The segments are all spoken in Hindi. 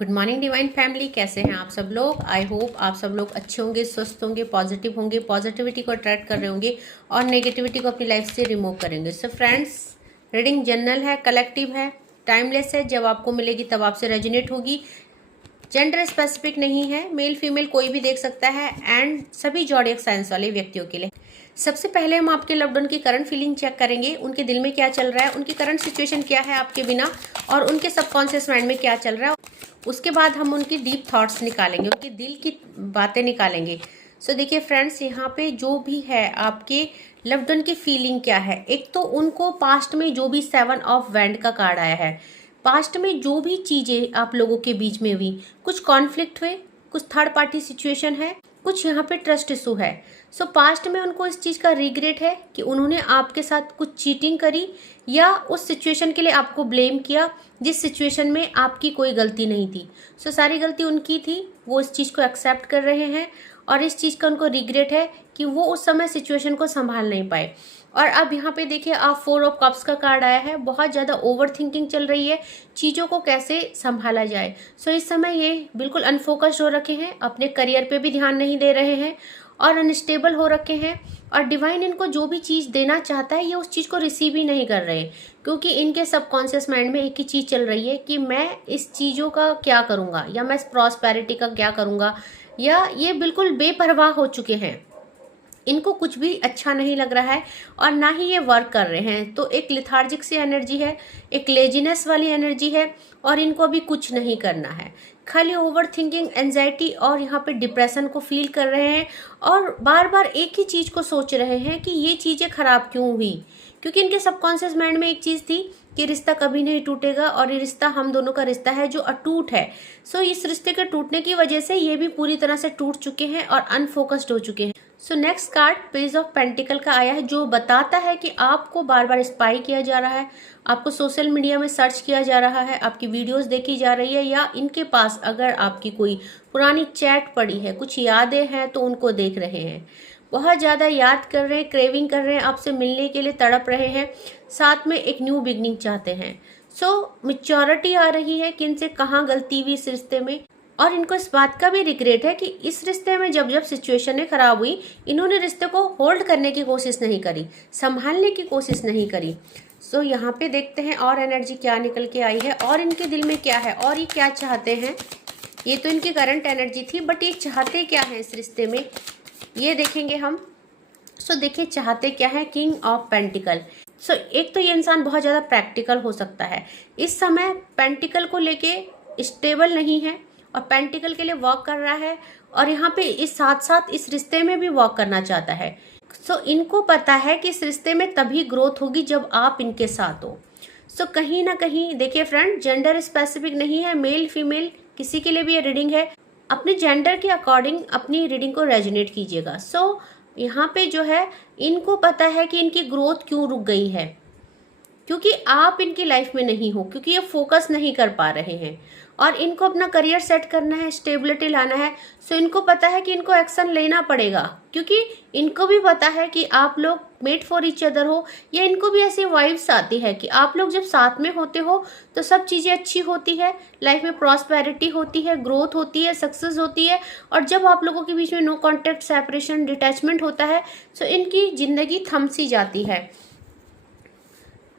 गुड मॉर्निंग डिवाइन फैमिली, कैसे हैं आप सब लोग। आई होप आप सब लोग अच्छे होंगे, स्वस्थ होंगे, पॉजिटिव होंगे, पॉजिटिविटी को अट्रैक्ट कर रहे होंगे और नेगेटिविटी को अपनी लाइफ से रिमूव करेंगे। सो फ्रेंड्स, रीडिंग जनरल है, कलेक्टिव है, टाइमलेस है। जब आपको मिलेगी तब आपसे रेजोनेट होगी। जेंडर स्पेसिफिक नहीं है, मेल फीमेल कोई भी देख सकता है एंड सभी जॉडियक साइंस वाले व्यक्तियों के लिए। सबसे पहले हम आपके लव्ड वन की करंट फीलिंग चेक करेंगे। उनके दिल में क्या चल रहा है, उनकी करंट सिचुएशन क्या है आपके बिना, और उनके सबकॉन्शियस माइंड में क्या चल रहा है। उसके बाद हम उनकी डीप थॉट्स निकालेंगे, उनके दिल की बातें निकालेंगे। सो देखिए फ्रेंड्स, यहाँ पे जो भी है आपके लव्ड वन की फीलिंग क्या है। एक तो उनको पास्ट में जो भी 7 ऑफ वैंड का कार्ड आया है, पास्ट में जो भी चीज़ें आप लोगों के बीच में हुई, कुछ कॉन्फ्लिक्ट हुए, कुछ थर्ड पार्टी सिचुएशन है, कुछ यहाँ पे ट्रस्ट इशू है। सो पास्ट में उनको इस चीज़ का रिग्रेट है कि उन्होंने आपके साथ कुछ चीटिंग करी या उस सिचुएशन के लिए आपको ब्लेम किया जिस सिचुएशन में आपकी कोई गलती नहीं थी। सो सारी गलती उनकी थी, वो इस चीज़ को एक्सेप्ट कर रहे हैं और इस चीज़ का उनको रिग्रेट है कि वो उस समय सिचुएशन को संभाल नहीं पाए। और अब यहाँ पे देखिए, आप 4 ऑफ कप्स का कार्ड आया है। बहुत ज़्यादा ओवर थिंकिंग चल रही है, चीज़ों को कैसे संभाला जाए। सो इस समय ये बिल्कुल अनफोकस्ड हो रखे हैं, अपने करियर पे भी ध्यान नहीं दे रहे हैं और अनस्टेबल हो रखे हैं। और डिवाइन इनको जो भी चीज़ देना चाहता है, ये उस चीज़ को रिसीव ही नहीं कर रहे, क्योंकि इनके सबकॉन्शियस माइंड में एक ही चीज़ चल रही है कि मैं इस चीज़ों का क्या करूँगा, या मैं इस प्रॉस्पेरिटी का क्या करूँगा, या ये बिल्कुल बेपरवाह हो चुके हैं। इनको कुछ भी अच्छा नहीं लग रहा है और ना ही ये वर्क कर रहे हैं। तो एक लिथार्जिक सी एनर्जी है, एक लेजीनेस वाली एनर्जी है और इनको अभी कुछ नहीं करना है। खाली ओवर थिंकिंग, एंजाइटी और यहाँ पे डिप्रेशन को फील कर रहे हैं और बार बार एक ही चीज़ को सोच रहे हैं कि ये चीज़ें खराब क्यों हुई, क्योंकि इनके सबकॉन्शियस माइंड में एक चीज़ थी कि रिश्ता कभी नहीं टूटेगा और ये रिश्ता हम दोनों का रिश्ता है जो अटूट है। सो इस रिश्ते के टूटने की वजह से ये भी पूरी तरह से टूट चुके हैं और अनफोकस्ड हो चुके हैं। So next card page of pentacle का आया है, जो बताता है कि आपको बार बार स्पाई किया जा रहा है, आपको सोशल मीडिया में सर्च किया जा रहा है, आपकी वीडियोस देखी जा रही है, या इनके पास अगर आपकी कोई पुरानी चैट पड़ी है, कुछ यादें हैं तो उनको देख रहे हैं। बहुत ज़्यादा याद कर रहे हैं, क्रेविंग कर रहे हैं, आपसे मिलने के लिए तड़प रहे हैं, साथ में एक न्यू बिगनिंग चाहते हैं। सो मैच्योरिटी आ रही है कि इनसे कहाँ गलती हुई इस रिश्ते में, और इनको इस बात का भी रिग्रेट है कि इस रिश्ते में जब जब सिचुएशनें खराब हुई, इन्होंने रिश्ते को होल्ड करने की कोशिश नहीं करी, संभालने की कोशिश नहीं करी। सो यहाँ पे देखते हैं और एनर्जी क्या निकल के आई है और इनके दिल में क्या है और ये क्या चाहते हैं। ये तो इनकी करंट एनर्जी थी, बट ये चाहते क्या है इस रिश्ते में, ये देखेंगे हम। सो देखिए चाहते क्या है, किंग ऑफ पेंटिकल। सो एक तो ये इंसान बहुत ज़्यादा प्रैक्टिकल हो सकता है, इस समय पेंटिकल को लेके स्टेबल नहीं है और पेंटिकल के लिए वर्क कर रहा है, और यहाँ पे इस साथ साथ इस रिश्ते में भी वर्क करना चाहता है। सो इनको पता है कि इस रिश्ते में तभी ग्रोथ होगी जब आप इनके साथ हो। सो कहीं ना कहीं देखिए फ्रेंड, जेंडर स्पेसिफिक नहीं है, मेल फीमेल किसी के लिए भी ये रीडिंग है। अपने जेंडर के अकॉर्डिंग अपनी रीडिंग को रेजोनेट कीजिएगा। सो यहाँ पे जो है, इनको पता है कि इनकी ग्रोथ क्यों रुक गई है, क्योंकि आप इनकी लाइफ में नहीं हो, क्योंकि ये फोकस नहीं कर पा रहे हैं और इनको अपना करियर सेट करना है, स्टेबिलिटी लाना है। सो इनको पता है कि इनको एक्शन लेना पड़ेगा, क्योंकि इनको भी पता है कि आप लोग मेड फॉर ईच अदर हो, या इनको भी ऐसी वाइब्स आती है कि आप लोग जब साथ में होते हो तो सब चीज़ें अच्छी होती है, लाइफ में प्रॉस्पेरिटी होती है, ग्रोथ होती है, सक्सेस होती है। और जब आप लोगों के बीच में नो कॉन्टेक्ट, सेपरेशन, डिटैचमेंट होता है, सो इनकी ज़िंदगी थम सी जाती है।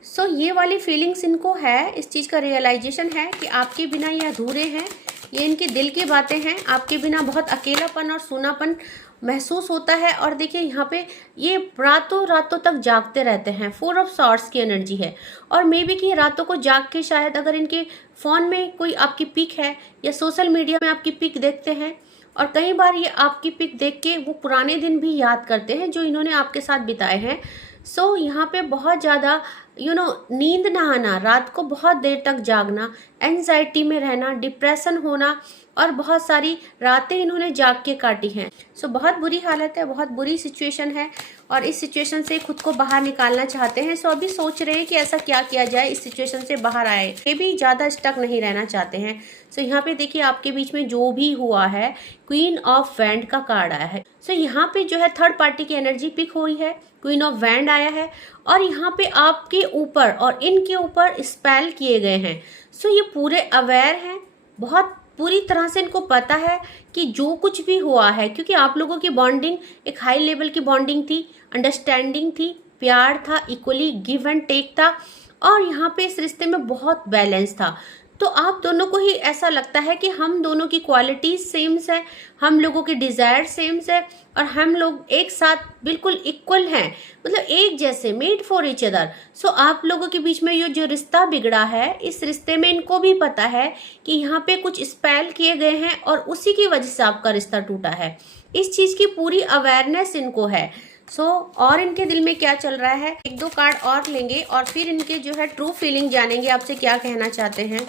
सो ये वाली फीलिंग्स इनको है, इस चीज़ का रियलाइजेशन है कि आपके बिना ये अधूरे हैं। ये इनके दिल की बातें हैं, आपके बिना बहुत अकेलापन और सूनापन महसूस होता है। और देखिए यहाँ पे ये रातों रातों तक जागते रहते हैं, 4 ऑफ सॉर्ड्स की एनर्जी है। और मे बी कि रातों को जाग के शायद अगर इनके फ़ोन में कोई आपकी पिक है या सोशल मीडिया में आपकी पिक देखते हैं, और कई बार ये आपकी पिक देख के वो पुराने दिन भी याद करते हैं जो इन्होंने आपके साथ बिताए हैं। सो यहाँ पे बहुत ज़्यादा नींद ना आना, रात को बहुत देर तक जागना, एंजाइटी में रहना, डिप्रेशन होना, और बहुत सारी रातें इन्होंने जाग के काटी हैं। सो बहुत बुरी हालत है, बहुत बुरी सिचुएशन है और इस सिचुएशन से खुद को बाहर निकालना चाहते हैं। सो अभी सोच रहे हैं कि ऐसा क्या किया जाए इस सिचुएशन से बाहर आए, ये भी ज़्यादा स्टक नहीं रहना चाहते हैं। सो यहाँ पे देखिए आपके बीच में जो भी हुआ है, क्वीन ऑफ वैंड का कार्ड आया है। सो यहाँ पे जो है थर्ड पार्टी की एनर्जी पिक हुई है, क्वीन ऑफ वैंड आया है, और यहाँ पे आपके ऊपर और इनके ऊपर स्पेल किए गए हैं। सो ये पूरे अवेयर हैं, बहुत पूरी तरह से इनको पता है कि जो कुछ भी हुआ है, क्योंकि आप लोगों की बॉन्डिंग एक हाई लेवल की बॉन्डिंग थी, अंडरस्टैंडिंग थी, प्यार था, इक्वली गिव एंड टेक था, और यहाँ पे इस रिश्ते में बहुत बैलेंस था। तो आप दोनों को ही ऐसा लगता है कि हम दोनों की क्वालिटीज सेम्स है, हम लोगों के डिजायर सेम्स है, और हम लोग एक साथ बिल्कुल इक्वल हैं, मतलब एक जैसे, मेड फॉर ईच अदर। सो आप लोगों के बीच में ये जो रिश्ता बिगड़ा है, इस रिश्ते में इनको भी पता है कि यहाँ पे कुछ स्पेल किए गए हैं और उसी की वजह से आपका रिश्ता टूटा है। इस चीज की पूरी अवेयरनेस इनको है। और इनके दिल में क्या चल रहा है, एक दो कार्ड और लेंगे और फिर इनके जो है ट्रू फीलिंग जानेंगे, आपसे क्या कहना चाहते हैं।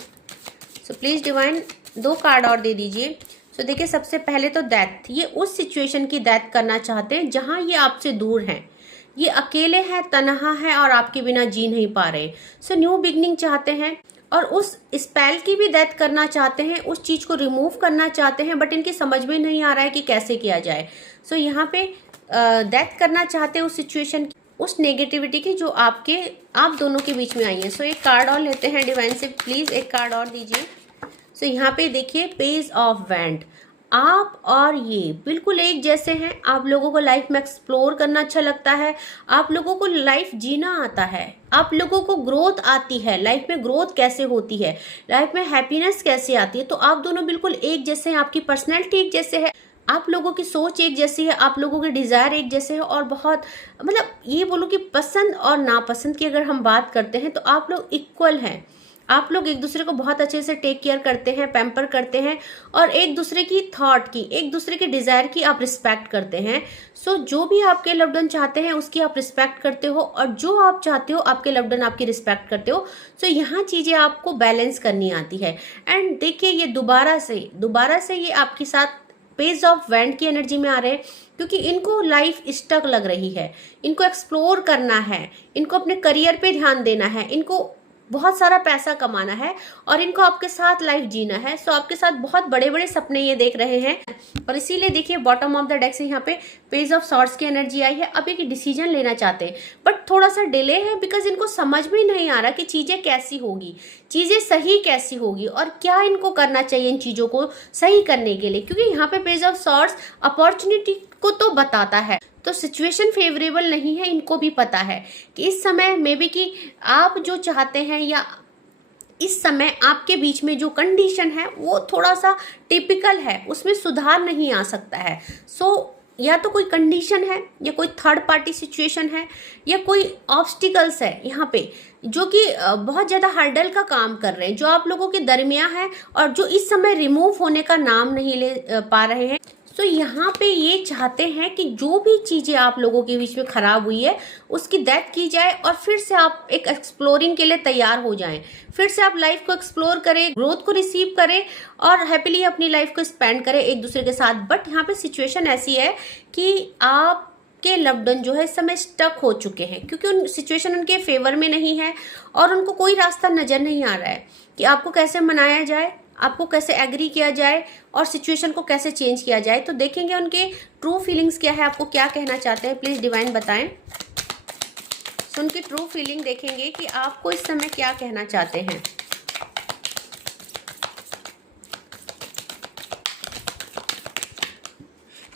प्लीज डिवाइन दो कार्ड और दे दीजिए। देखिए, सबसे पहले तो डेथ, ये उस सिचुएशन की डेथ करना चाहते हैं जहां ये आपसे दूर हैं, ये अकेले हैं, तन्हा है और आपके बिना जी नहीं पा रहे। न्यू बिगनिंग चाहते हैं और उस स्पेल की भी डेथ करना चाहते हैं, उस चीज को रिमूव करना चाहते हैं, बट इनकी समझ में नहीं आ रहा है कि कैसे किया जाए। यहाँ पे डेथ करना चाहते हैं उस सिचुएशन की, उस नेगेटिविटी की जो आप दोनों के बीच में आई है। एक कार्ड और लेते हैं डिवाइन से, प्लीज एक कार्ड और दीजिए। यहाँ पे देखिए, पेज ऑफ वैंड, आप और ये बिल्कुल एक जैसे हैं। आप लोगों को लाइफ में एक्सप्लोर करना अच्छा लगता है, आप लोगों को लाइफ जीना आता है, आप लोगों को ग्रोथ आती है, लाइफ में ग्रोथ कैसे होती है, लाइफ में हैप्पीनेस कैसे आती है। तो आप दोनों बिल्कुल एक जैसे हैं, आपकी पर्सनैलिटी एक जैसे है, आप लोगों की सोच एक जैसी है, आप लोगों के डिजायर एक जैसे है, और बहुत मतलब ये बोलो कि पसंद और नापसंद की अगर हम बात करते हैं तो आप लोग इक्वल हैं। आप लोग एक दूसरे को बहुत अच्छे से टेक केयर करते हैं, पैम्पर करते हैं, और एक दूसरे की थॉट की, एक दूसरे के डिजायर की आप रिस्पेक्ट करते हैं। जो भी आपके लव्ड वन चाहते हैं उसकी आप रिस्पेक्ट करते हो, और जो आप चाहते हो आपके लव्ड वन आपकी रिस्पेक्ट करते हो। यहाँ चीजें आपको बैलेंस करनी आती है। एंड देखिए, ये दोबारा से ये आपके साथ पेज ऑफ वैंड की एनर्जी में आ रहे हैं, क्योंकि इनको लाइफ स्टक लग रही है, इनको एक्सप्लोर करना है, इनको अपने करियर पे ध्यान देना है, इनको बहुत सारा पैसा कमाना है, और इनको आपके साथ लाइफ जीना है। आपके साथ बहुत बड़े बड़े सपने ये देख रहे हैं, और इसीलिए देखिए बॉटम ऑफ द डेक से यहाँ पे पेज ऑफ सॉर्ड्स की एनर्जी आई है। अब एक डिसीजन लेना चाहते हैं, बट थोड़ा सा डिले है, बिकॉज इनको समझ में नहीं आ रहा कि चीजें कैसी होगी, चीजें सही कैसी होगी, और क्या इनको करना चाहिए इन चीजों को सही करने के लिए। क्योंकि यहाँ पे पेज ऑफ सॉर्ड्स अपॉर्चुनिटी को तो बताता है, तो सिचुएशन फेवरेबल नहीं है, इनको भी पता है कि इस समय मे बी कि आप जो चाहते हैं, या इस समय आपके बीच में जो कंडीशन है वो थोड़ा सा टिपिकल है, उसमें सुधार नहीं आ सकता है। या तो कोई कंडीशन है, या कोई थर्ड पार्टी सिचुएशन है, या कोई ऑब्स्टिकल्स है यहाँ पे जो कि बहुत ज़्यादा हर्डल का काम कर रहे हैं, जो आप लोगों के दरमियान है, और जो इस समय रिमूव होने का नाम नहीं ले पा रहे हैं। यहाँ पे ये चाहते हैं कि जो भी चीज़ें आप लोगों के बीच में खराब हुई है उसकी डेथ की जाए, और फिर से आप एक एक्सप्लोरिंग के लिए तैयार हो जाएं, फिर से आप लाइफ को एक्सप्लोर करें, ग्रोथ को रिसीव करें, और हैप्पीली अपनी लाइफ को स्पेंड करें एक दूसरे के साथ। बट यहाँ पे सिचुएशन ऐसी है कि आपके लव्ड वन जो है इस समय स्टक हो चुके हैं, क्योंकि उन सिचुएशन उनके फेवर में नहीं है, और उनको कोई रास्ता नजर नहीं आ रहा है कि आपको कैसे मनाया जाए, आपको कैसे एग्री किया जाए, और सिचुएशन को कैसे चेंज किया जाए। तो देखेंगे उनके ट्रू फीलिंग्स क्या है, आपको क्या कहना चाहते हैं, प्लीज डिवाइन बताएं। उनकी ट्रू फीलिंग देखेंगे कि आपको इस समय क्या कहना चाहते हैं।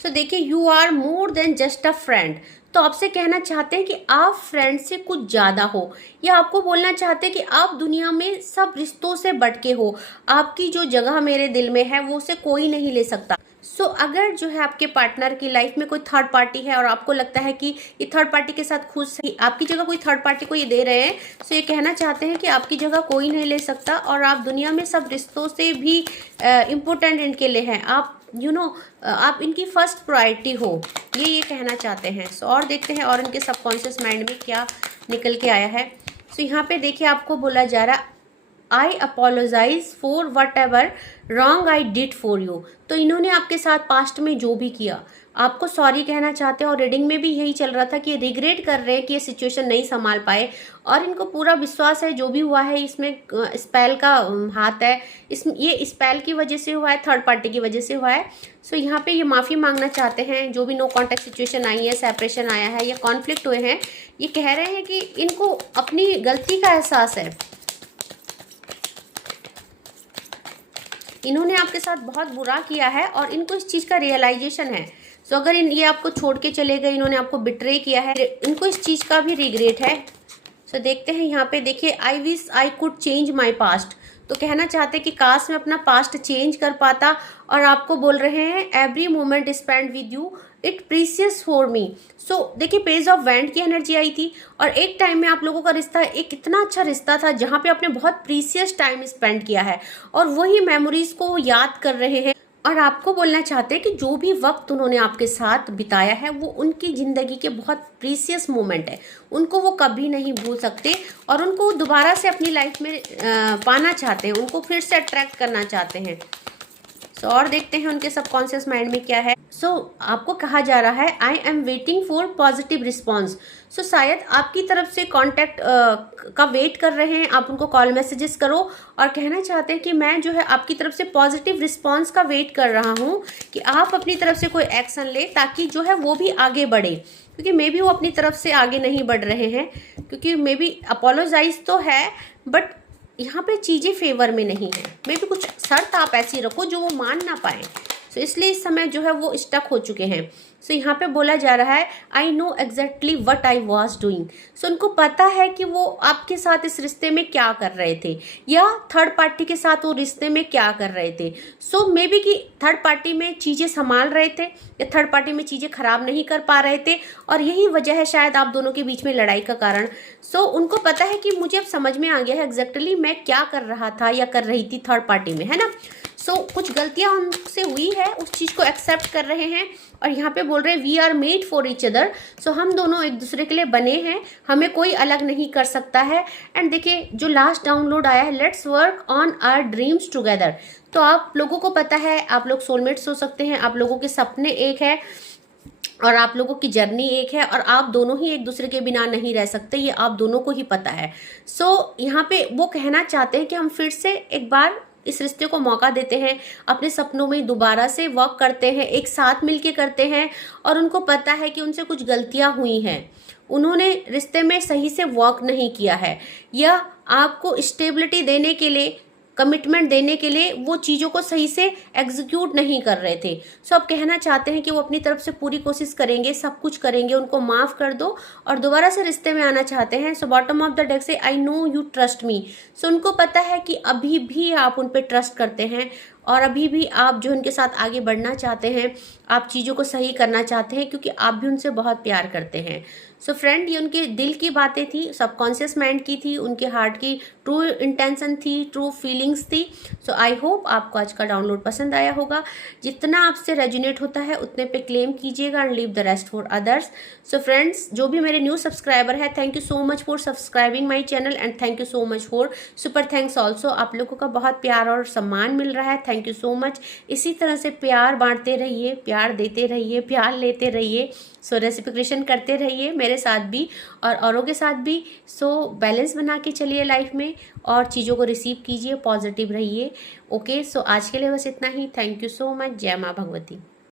देखिए, you are more than just a friend, तो आपसे कहना चाहते हैं कि आप फ्रेंड से कुछ ज्यादा हो, या आपको बोलना चाहते हैं कि आप दुनिया में सब रिश्तों से बढ़के हो, आपकी जो जगह मेरे दिल में है वो उसे कोई नहीं ले सकता। अगर जो है आपके पार्टनर की लाइफ में कोई थर्ड पार्टी है, और आपको लगता है कि ये थर्ड पार्टी के साथ खुश है, आपकी जगह कोई थर्ड पार्टी को ये दे रहे हैं, ये कहना चाहते हैं कि आपकी जगह कोई नहीं ले सकता, और आप दुनिया में सब रिश्तों से भी इम्पोर्टेंट इनके लिए हैं, आप आप इनकी फर्स्ट प्रायोरिटी हो, ये कहना चाहते हैं। और देखते हैं और इनके सबकॉन्शियस माइंड में क्या निकल के आया है। यहाँ पे देखिए, आपको बोला जा रहा है, I apologise for whatever wrong I did for you. तो इन्होंने आपके साथ पास्ट में जो भी किया, आपको सॉरी कहना चाहते हैं, और रीडिंग में भी यही चल रहा था कि रिग्रेट कर रहे हैं कि ये सिचुएशन नहीं संभाल पाए, और इनको पूरा विश्वास है जो भी हुआ है इसमें स्पेल का हाथ है, ये स्पेल की वजह से हुआ है, थर्ड पार्टी की वजह से हुआ है। यहाँ पे ये माफ़ी मांगना चाहते हैं, जो भी नो कॉन्टैक्ट सिचुएशन आई है, सेपरेशन आया है, या कॉन्फ्लिक्ट हुए हैं, ये कह रहे हैं कि इनको अपनी गलती का एहसास है, इन्होंने आपके साथ बहुत बुरा किया है और इनको इस चीज़ का रियलाइजेशन है। सो अगर ये आपको छोड़ के चले गए, इन्होंने आपको बिट्रे किया है, इनको इस चीज़ का भी रिग्रेट है। सो देखते हैं यहाँ पे, देखिए I wish I could change my past. तो कहना चाहते हैं कि काश मैं अपना पास्ट चेंज कर पाता, और आपको बोल रहे हैं every moment spend with you it precious for me. So देखिए पेज ऑफ वैंड की एनर्जी आई थी, और एक टाइम में आप लोगों का रिश्ता एक इतना अच्छा रिश्ता था जहाँ पे आपने बहुत प्रीसियस टाइम स्पेंड किया है, और वही मेमोरीज को वो याद कर रहे हैं। और आपको बोलना चाहते हैं कि जो भी वक्त उन्होंने आपके साथ बिताया है वो उनकी ज़िंदगी के बहुत प्रीसियस मोमेंट है, उनको वो कभी नहीं भूल सकते, और उनको दोबारा से अपनी लाइफ में पाना चाहते हैं, उनको फिर से अट्रैक्ट करना चाहते हैं। सो और देखते हैं उनके सबकॉन्शियस माइंड में क्या है। सो आपको कहा जा रहा है I am waiting for positive response. So शायद आपकी तरफ से कांटेक्ट का वेट कर रहे हैं, आप उनको कॉल मैसेजेस करो और कहना चाहते हैं कि मैं जो है आपकी तरफ से पॉजिटिव रिस्पॉन्स का वेट कर रहा हूँ कि आप अपनी तरफ से कोई एक्शन ले, ताकि जो है वो भी आगे बढ़े, क्योंकि मे बी वो अपनी तरफ से आगे नहीं बढ़ रहे हैं, क्योंकि मे बी अपोलोजाइज तो है बट यहाँ पे चीज़ें फेवर में नहीं है। मे भी कुछ शर्त आप ऐसी रखो जो वो मान ना पाए। सो इसलिए इस समय जो है वो स्टक हो चुके हैं। सो यहाँ पे बोला जा रहा है I know exactly what I was doing. So उनको पता है कि वो आपके साथ इस रिश्ते में क्या कर रहे थे, या थर्ड पार्टी के साथ वो रिश्ते में क्या कर रहे थे। सो मे बी कि थर्ड पार्टी में चीज़ें संभाल रहे थे, या थर्ड पार्टी में चीज़ें खराब नहीं कर पा रहे थे, और यही वजह है शायद आप दोनों के बीच में लड़ाई का कारण। सो उनको पता है कि मुझे अब समझ में आ गया है एग्जैक्टली मैं क्या कर रहा था या कर रही थी थर्ड पार्टी में, है ना। सो कुछ गलतियां उनसे हुई है, उस चीज़ को एक्सेप्ट कर रहे हैं, और यहाँ पे बोल रहे हैं we are made for each other. So हम दोनों एक दूसरे के लिए बने हैं, हमें कोई अलग नहीं कर सकता है। एंड देखिए जो लास्ट डाउनलोड आया है, let's work on our dreams together. तो आप लोगों को पता है आप लोग सोलमेट्स हो सकते हैं, आप लोगों के सपने एक है और आप लोगों की जर्नी एक है, और आप दोनों ही एक दूसरे के बिना नहीं रह सकते, ये आप दोनों को ही पता है। सो यहाँ पे वो कहना चाहते हैं कि हम फिर से एक बार इस रिश्ते को मौका देते हैं, अपने सपनों में दोबारा से वर्क करते हैं, एक साथ मिलके करते हैं, और उनको पता है कि उनसे कुछ गलतियां हुई हैं, उन्होंने रिश्ते में सही से वर्क नहीं किया है, या आपको स्टेबिलिटी देने के लिए, कमिटमेंट देने के लिए वो चीज़ों को सही से एग्जीक्यूट नहीं कर रहे थे। सो अब कहना चाहते हैं कि वो अपनी तरफ से पूरी कोशिश करेंगे, सब कुछ करेंगे, उनको माफ़ कर दो और दोबारा से रिश्ते में आना चाहते हैं। So bottom of the deck से I know you trust me. So उनको पता है कि अभी भी आप उन पर ट्रस्ट करते हैं, और अभी भी आप जो उनके साथ आगे बढ़ना चाहते हैं, आप चीज़ों को सही करना चाहते हैं, क्योंकि आप भी उनसे बहुत प्यार करते हैं। सो फ्रेंड, ये उनके दिल की बातें थी, सबकॉन्शियस माइंड की थी, उनके हार्ट की ट्रू इंटेंशन थी, ट्रू फीलिंग्स थी। सो आई होप आपको आज का डाउनलोड पसंद आया होगा। जितना आपसे रेजोनेट होता है उतने पे क्लेम कीजिएगा and leave the rest for others. So friends, जो भी मेरे न्यू सब्सक्राइबर है, thank you so much for subscribing my channel, and thank you so much for super thanks also. आप लोगों का बहुत प्यार और सम्मान मिल रहा है, थैंक यू सो मच। इसी तरह से प्यार बांटते रहिए, प्यार देते रहिए, प्यार लेते रहिए। सो रेसिपिक्रेशन करते रहिए मेरे साथ भी और औरों के साथ भी। सो बैलेंस बना के चलिए लाइफ में, और चीज़ों को रिसीव कीजिए, पॉजिटिव रहिए। ओके, सो आज के लिए बस इतना ही। Thank you so much. जय माँ भगवती।